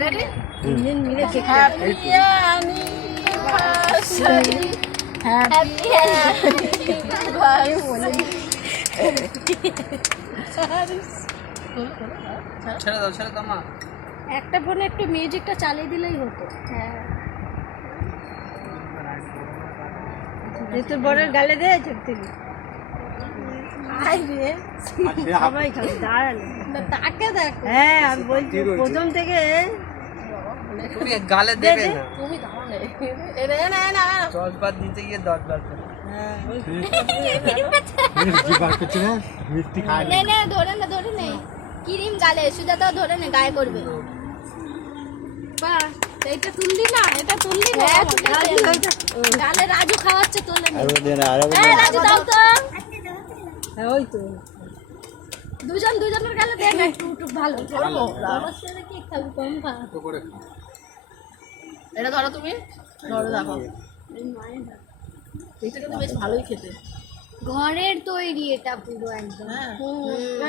Ready? Happy anniversary, happy ছেড়ে দাও মা। একটা ফোনে একটু মিউজিকটা চালিয়ে দিলেই হতো। হ্যাঁ, তোর বড়ের গালে দে চুক্তি সবাই খাবে দাঁড়ালে তাকে দেখ। হ্যাঁ, আমি বলছি প্রথম থেকে তুমি গালে দেবে না, তুমি দাও না। না 10 বার দিতে গিয়ে 10 বার করে। ধরে নে ক্রিম গালে, সুজাতা ধরে নে গায়ে করবে। বাহ, এটা তুললি না, এটা তুললি না। গালে রাজু খাওয়াচ্ছে, তোলে না। রাজু দাও তো। ওই তো দুজনের গালে দেখ একটু ভালো। কম খা। এটা ধরো, তুমি ধরো, দেখো এটা কিন্তু বেশ ভালোই খেতে। ঘরের তৈরি এটা পুরো একদম।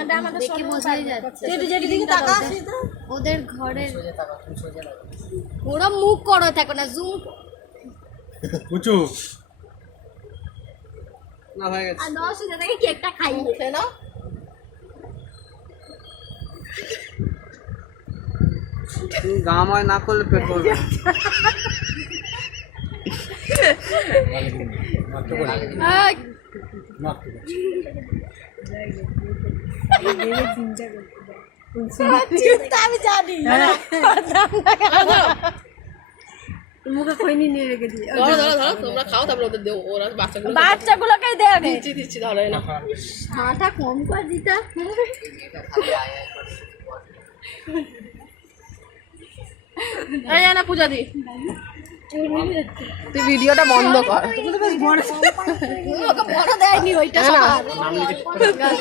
এটা আমাদের দেখে বোঝাই যাচ্ছে ওদের ঘরের। সোজা তাকাও, তুমি সোজা তাকাও। ওরা মুখ করো, থাকো না জুম। পুচু না হয়ে গেছে। আর 10 টাকা কেকটা খাই মুখে নাও। তুমি গাময় না করলে পেট ভরবে না। আমি জানি মুখে খৈনি নিয়ে রেখে দিই। ধরো ধরো ধরো, তোমরা খাও, তারপর ওদের দেবো। ওরা বাচ্চাগুলোকে দে আগে। দিচ্ছি ধরো না। মাথা কম করে দিতা। এই না পূজা দি, তুই ভিডিওটা বন্ধ কর। ওকে বড় দেয়নি ওইটা সবার।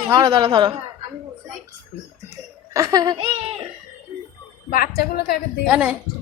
ধরো ধরো ধরো, বাচ্চাগুলোকে আগে দে। এনে